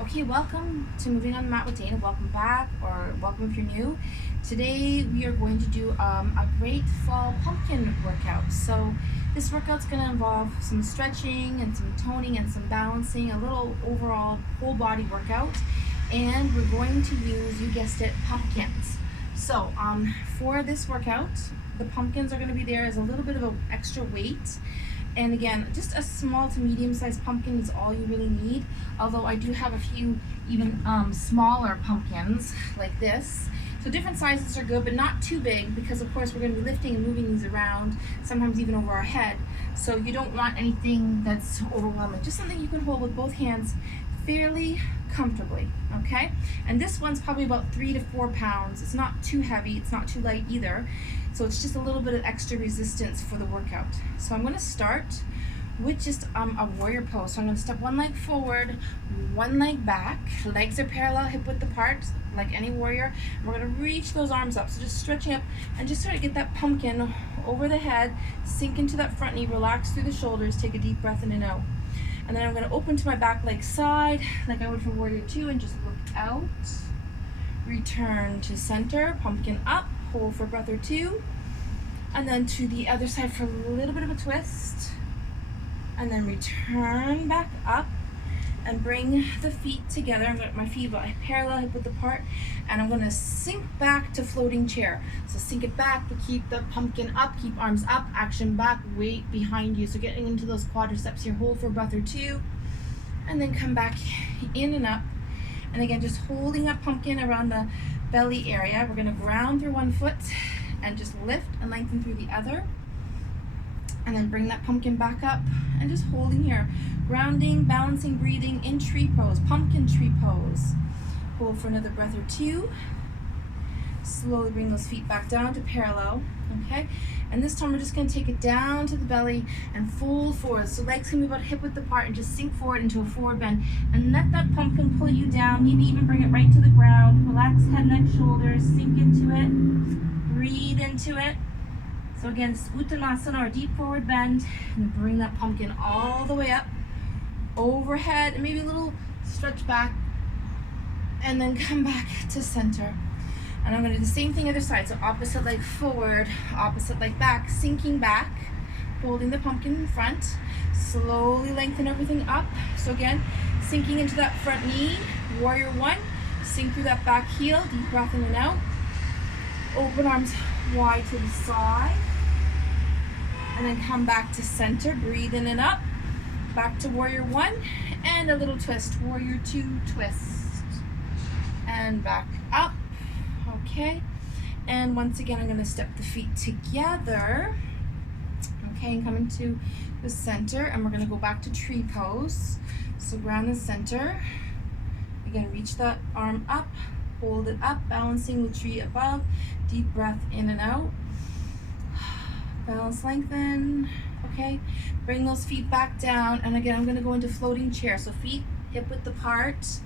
Okay, welcome to Moving on the Mat with Dana. Welcome back, or welcome if you're new. Today we are going to do a great fall pumpkin workout. So this workout's going to involve some stretching and some toning and some balancing, a little overall whole body workout. And we're going to use, you guessed it, pumpkins. So for this workout, the pumpkins are going to be there as a little bit of an extra weight. And again, just a small to medium-sized pumpkin is all you really need. Although I do have a few even smaller pumpkins like this. So different sizes are good, but not too big because of course we're going to be lifting and moving these around, sometimes even over our head. So you don't want anything that's overwhelming. Just something you can hold with both hands fairly comfortably, okay? And this one's probably about 3 to 4 pounds. It's not too heavy, it's not too light either. So it's just a little bit of extra resistance for the workout. So I'm gonna start with just a warrior pose. So I'm gonna step one leg forward, one leg back. Legs are parallel, hip width apart, like any warrior. And we're gonna reach those arms up. So just stretching up and just try to get that pumpkin over the head, sink into that front knee, relax through the shoulders, take a deep breath in and out. And then I'm going to open to my back leg side like I would for warrior two and just look out. Return to center, pumpkin up, hold for breath or two. And then to the other side for a little bit of a twist. And then return back up and bring the feet together. I'm going to my feet parallel, hip width apart. And I'm going to sink back to floating chair. So sink it back, but keep the pumpkin up, keep arms up, action back, weight behind you. So getting into those quadriceps here, hold for a breath or two. And then come back in and up. And again, just holding that pumpkin around the belly area. We're going to ground through one foot and just lift and lengthen through the other. And then bring that pumpkin back up and just holding here. Grounding, balancing, breathing in tree pose, pumpkin tree pose. Hold for another breath or two. Slowly bring those feet back down to parallel, okay? And this time we're just gonna take it down to the belly and fold forward. So legs can be about hip width apart and just sink forward into a forward bend. And let that pumpkin pull you down, maybe even bring it right to the ground. Relax head, neck, shoulders, sink into it, breathe into it. So again, Uttanasana or deep forward bend, and bring that pumpkin all the way up, overhead, and maybe a little stretch back, and then come back to center. And I'm gonna do the same thing other side. So opposite leg forward, opposite leg back, sinking back, holding the pumpkin in front, slowly lengthen everything up. So again, sinking into that front knee, warrior one, sink through that back heel, deep breath in and out, open arms wide to the side. And then come back to center, breathe in and up, back to warrior one, and a little twist, warrior two, twist, and back up, okay? And once again, I'm gonna step the feet together, okay, and come into the center, and we're gonna go back to tree pose. So ground the center, again, reach that arm up, hold it up, balancing with tree above, deep breath in and out. Balance, lengthen, okay? Bring those feet back down, and again, I'm gonna go into floating chair. So feet hip width apart.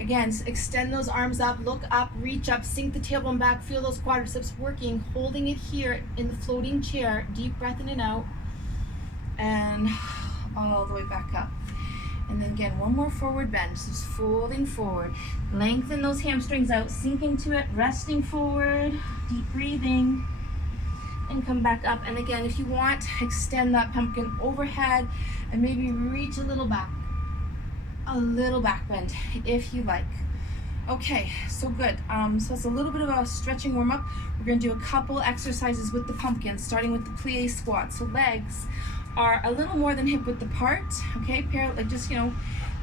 Again, extend those arms up, look up, reach up, sink the tailbone back, feel those quadriceps working, holding it here in the floating chair, deep breath in and out, and all the way back up. And then again, one more forward bend, so just folding forward. Lengthen those hamstrings out, sink into it, resting forward, deep breathing, and come back up. And again, if you want, extend that pumpkin overhead and maybe reach a little back bend if you like. Okay, so good. So it's a little bit of a stretching warm up. We're gonna do a couple exercises with the pumpkin, starting with the plie squat. So legs are a little more than hip width apart, okay? Like just,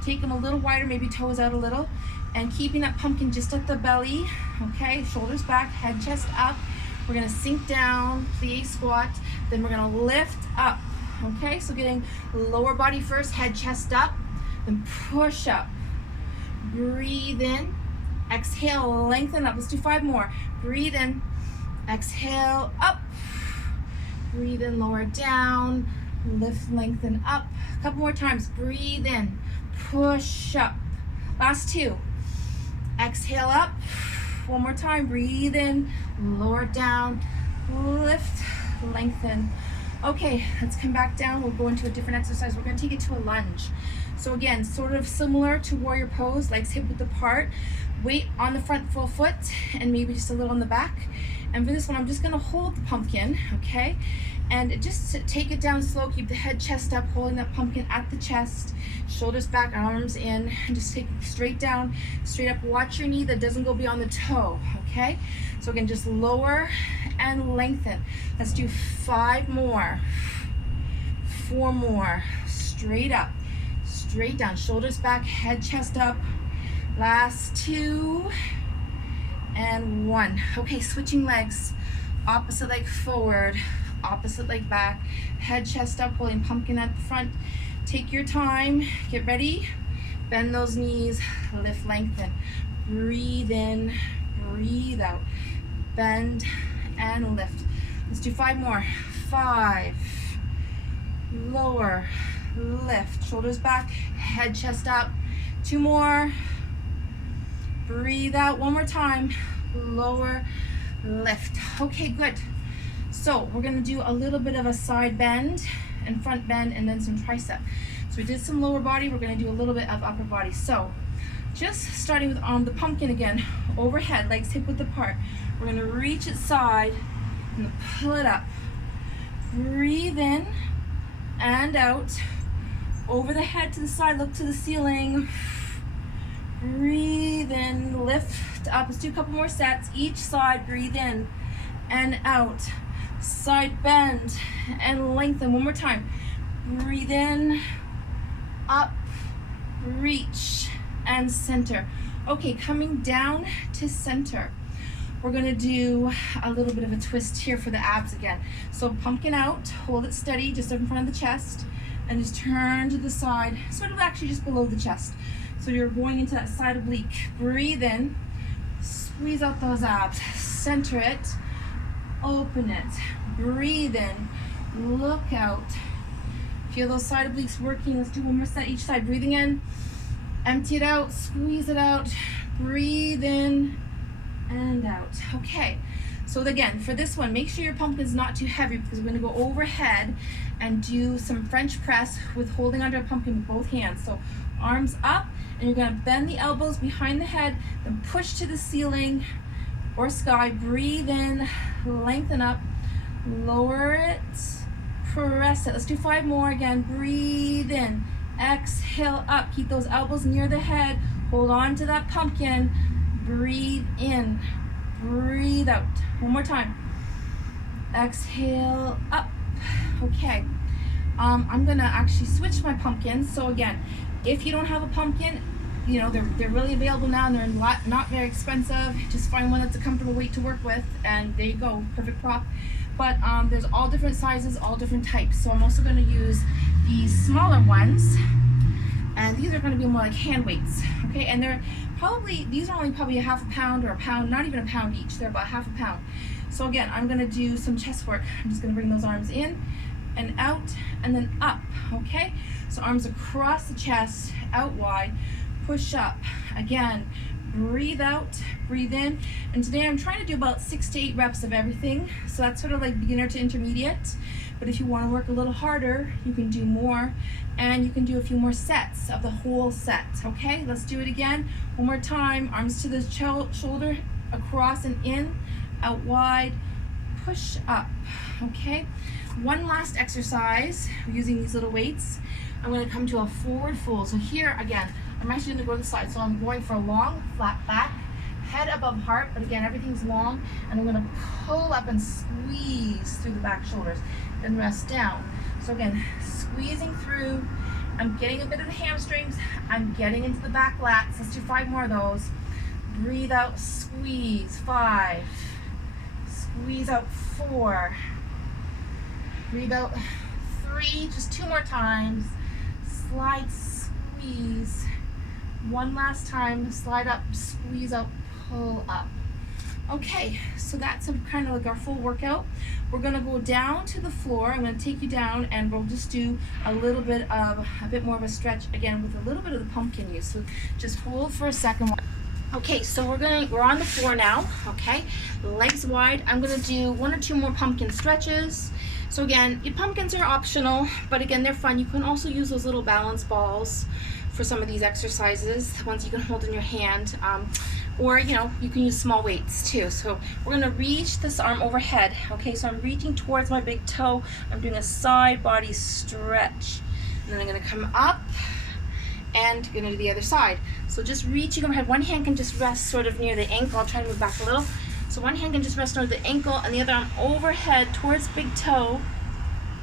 take them a little wider, maybe toes out a little, and keeping that pumpkin just at the belly, okay? Shoulders back, head, chest up. We're gonna sink down, plie squat, then we're gonna lift up, okay? So getting lower body first, head, chest up, then push up. Breathe in, exhale, lengthen up. Let's do 5 more. Breathe in, exhale, up. Breathe in, lower down, lift, lengthen up. A couple more times. Breathe in, push up. Last 2. Exhale up. One more time. Breathe in, lower down, lift, lengthen. Okay, let's come back down. We'll go into a different exercise. We're going to take it to a lunge. So again, sort of similar to warrior pose, legs hip width apart, weight on the front full foot and maybe just a little on the back. And for this one, I'm just gonna hold the pumpkin, okay? And just take it down slow, keep the head, chest up, holding that pumpkin at the chest, shoulders back, arms in, and just take it straight down, straight up. Watch your knee that doesn't go beyond the toe, okay? So again, just lower and lengthen. Let's do 5 more, 4 more, straight up, straight down, shoulders back, head, chest up. Last 2 and 1. Okay, switching legs, opposite leg forward, opposite leg back, head, chest up, holding pumpkin at the front. Take your time, get ready, bend those knees, lift, lengthen, breathe in, breathe out, bend and lift. Let's do 5 more. 5, lower, lift, shoulders back, head, chest up. 2 more. Breathe out. 1 more time. Lower, lift. Okay, good. So we're going to do a little bit of a side bend and front bend and then some tricep. So we did some lower body. We're going to do a little bit of upper body. So just starting with the pumpkin again, overhead, legs hip width apart. We're going to reach it side and pull it up. Breathe in and out. Over the head to the side, look to the ceiling. Breathe in, lift up. Let's do a couple more sets. Each side, breathe in and out. Side bend and lengthen. 1 more time. Breathe in, up, reach, and center. Okay, coming down to center. We're gonna do a little bit of a twist here for the abs again. So pumpkin out, hold it steady just up in front of the chest, and just turn to the side, sort of actually just below the chest. So you're going into that side oblique. Breathe in, squeeze out those abs, center it, open it, breathe in, look out. Feel those side obliques working. Let's do 1 more set each side. Breathing in, empty it out, squeeze it out, breathe in and out. Okay, so again, for this one, make sure your pumpkin is not too heavy because we're going to go overhead and do some French press with holding onto a pumpkin with both hands. So arms up, and you're going to bend the elbows behind the head, then push to the ceiling or sky. Breathe in, lengthen up, lower it, press it. Let's do 5 more again. Breathe in, exhale up, keep those elbows near the head, hold on to that pumpkin, breathe in, breathe out. 1 more time. Exhale up. Okay, I'm gonna actually switch my pumpkins. So again, if you don't have a pumpkin, you know, they're really available now and they're not very expensive. Just find one that's a comfortable weight to work with, and there you go, perfect prop. But there's all different sizes, all different types. So I'm also going to use these smaller ones, and these are going to be more like hand weights, okay? And these are only probably a half a pound or a pound, not even a pound each. They're about half a pound. So again, I'm going to do some chest work. I'm just going to bring those arms in and out and then up, okay? So arms across the chest, out wide, push up. Again, breathe out, breathe in. And today I'm trying to do about 6 to 8 reps of everything. So that's sort of like beginner to intermediate. But if you want to work a little harder, you can do more. And you can do a few more sets of the whole set, okay? Let's do it again. 1 more time. Arms to the shoulder, across and in, out wide, push up, okay? One last exercise using these little weights. I'm going to come to a forward fold. So here again, I'm actually going to go to the side. So I'm going for a long, flat back, head above heart, but again, everything's long. And I'm going to pull up and squeeze through the back shoulders, then rest down. So again, squeezing through. I'm getting a bit of the hamstrings. I'm getting into the back lats. Let's do 5 more of those. Breathe out, squeeze. 5. Squeeze out, 4. Breathe out, 3. Just 2 more times. Slide, squeeze. 1 last time. Slide up, squeeze out, pull up. Okay, so that's kind of like our full workout. We're going to go down to the floor. I'm going to take you down and we'll just do a bit more of a stretch again with a little bit of the pumpkin use. So just hold for a second. Okay, so we're on the floor now, okay? Legs wide. I'm gonna do 1 or 2 more pumpkin stretches. So again, your pumpkins are optional, but again, they're fun. You can also use those little balance balls for some of these exercises, ones you can hold in your hand, or you can use small weights too. So we're gonna reach this arm overhead, okay? So I'm reaching towards my big toe. I'm doing a side body stretch. And then I'm gonna come up and gonna do the other side. So just reaching overhead. One hand can just rest sort of near the ankle. I'll try to move back a little. So one hand can just rest near the ankle and the other arm overhead towards big toe.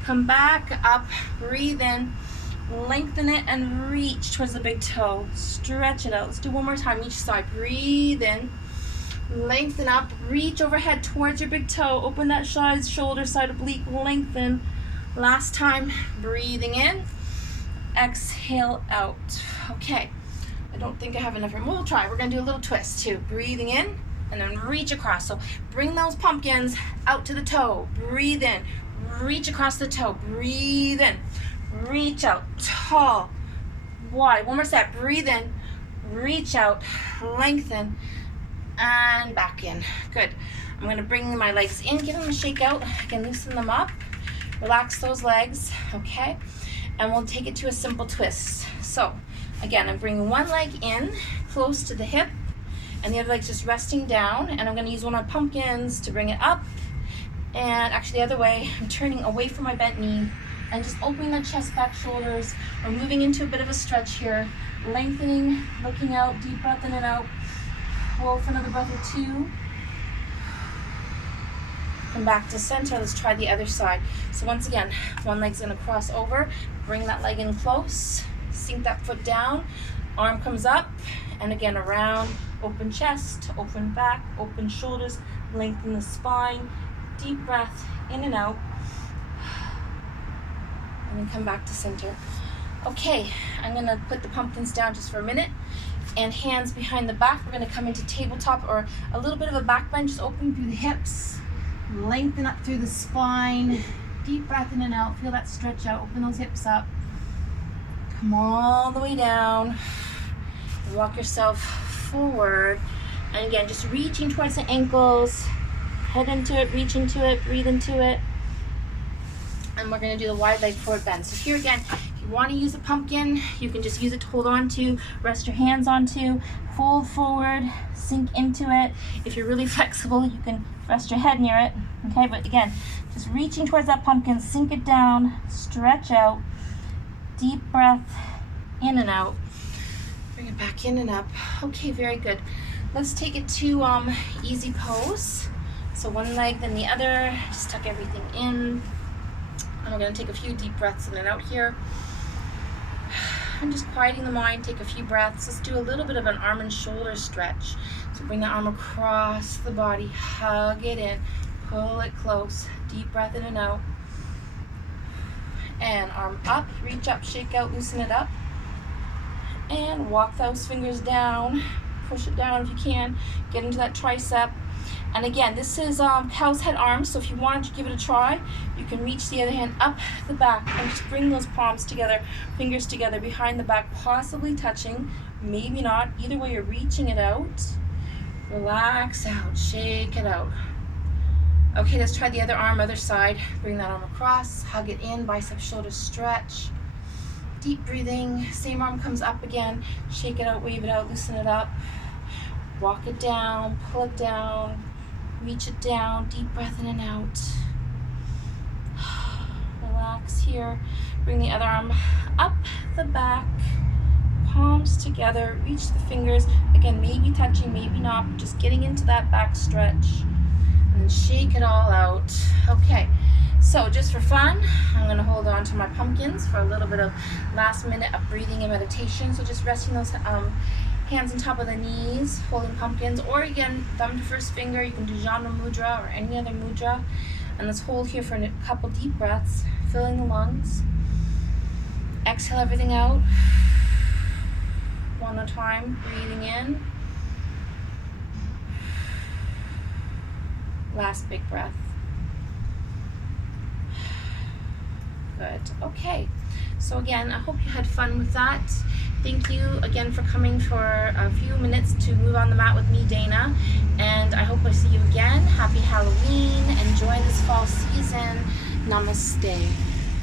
Come back up, breathe in, lengthen it and reach towards the big toe. Stretch it out. Let's do one more time each side. Breathe in, lengthen up, reach overhead towards your big toe. Open that side shoulder, side oblique, lengthen. Last time, breathing in. Exhale out. Okay, I don't think I have enough room. We'll try. We're gonna do a little twist too. Breathing in and then reach across. So bring those pumpkins out to the toe. Breathe in, reach across the toe. Breathe in, reach out, tall, wide. One more set. Breathe in, reach out, lengthen, and back in. Good. I'm gonna bring my legs in, give them a shake out. I can loosen them up. Relax those legs, okay? And we'll take it to a simple twist. So again, I'm bringing one leg in close to the hip and the other leg's just resting down, and I'm going to use one of my pumpkins to bring it up, and actually the other way. I'm turning away from my bent knee and just opening the chest, back, shoulders. We're moving into a bit of a stretch here, lengthening, looking out, deep breath in and out. Hold for another breath or 2. Come back to center. Let's try the other side. So once again, one leg's gonna cross over, bring that leg in close, sink that foot down, arm comes up, and again around, open chest, open back, open shoulders, lengthen the spine, deep breath in and out, and then come back to center. Okay, I'm gonna put the pumpkins down just for a minute, and hands behind the back. We're gonna come into tabletop or a little bit of a back bend, just open through the hips. Lengthen up through the spine, deep breath in and out, feel that stretch out, open those hips up, come all the way down, walk yourself forward, and again, just reaching towards the ankles, head into it, reach into it, breathe into it, and we're going to do the wide leg forward bend. So here again, if you want to use a pumpkin, you can just use it to hold on to, rest your hands onto, fold forward, sink into it. If you're really flexible, you can rest your head near it, okay? But again, just reaching towards that pumpkin, sink it down, stretch out, deep breath in and out. Bring it back in and up. Okay, very good. Let's take it to easy pose. So one leg, then the other, just tuck everything in. And we're gonna take a few deep breaths in and out here. And just quieting the mind, take a few breaths. Let's do a little bit of an arm and shoulder stretch. So bring the arm across the body, hug it in, pull it close, deep breath in and out. And arm up, reach up, shake out, loosen it up. And walk those fingers down, push it down if you can, get into that tricep. And again, this is cow's head arms, so if you want to give it a try, you can reach the other hand up the back and just bring those palms together, fingers together behind the back, possibly touching, maybe not. Either way, you're reaching it out. Relax out, shake it out. Okay, let's try the other arm, other side. Bring that arm across, hug it in, bicep, shoulder stretch. Deep breathing, same arm comes up again, shake it out, wave it out, loosen it up. Walk it down, pull it down, reach it down, deep breath in and out. Relax here. Bring the other arm up the back, palms together, reach the fingers. Again, maybe touching, maybe not, just getting into that back stretch. And then shake it all out. Okay, so just for fun, I'm gonna hold on to my pumpkins for a little bit of last minute of breathing and meditation. So just resting those hands on top of the knees, holding pumpkins, or again, thumb to first finger. You can do Janu Mudra or any other mudra. And let's hold here for a couple deep breaths, filling the lungs. Exhale everything out. One at a time, breathing in. Last big breath. Good. Okay. So again, I hope you had fun with that. Thank you again for coming for a few minutes to move on the mat with me, Dana. And I hope I see you again. Happy Halloween. Enjoy this fall season. Namaste.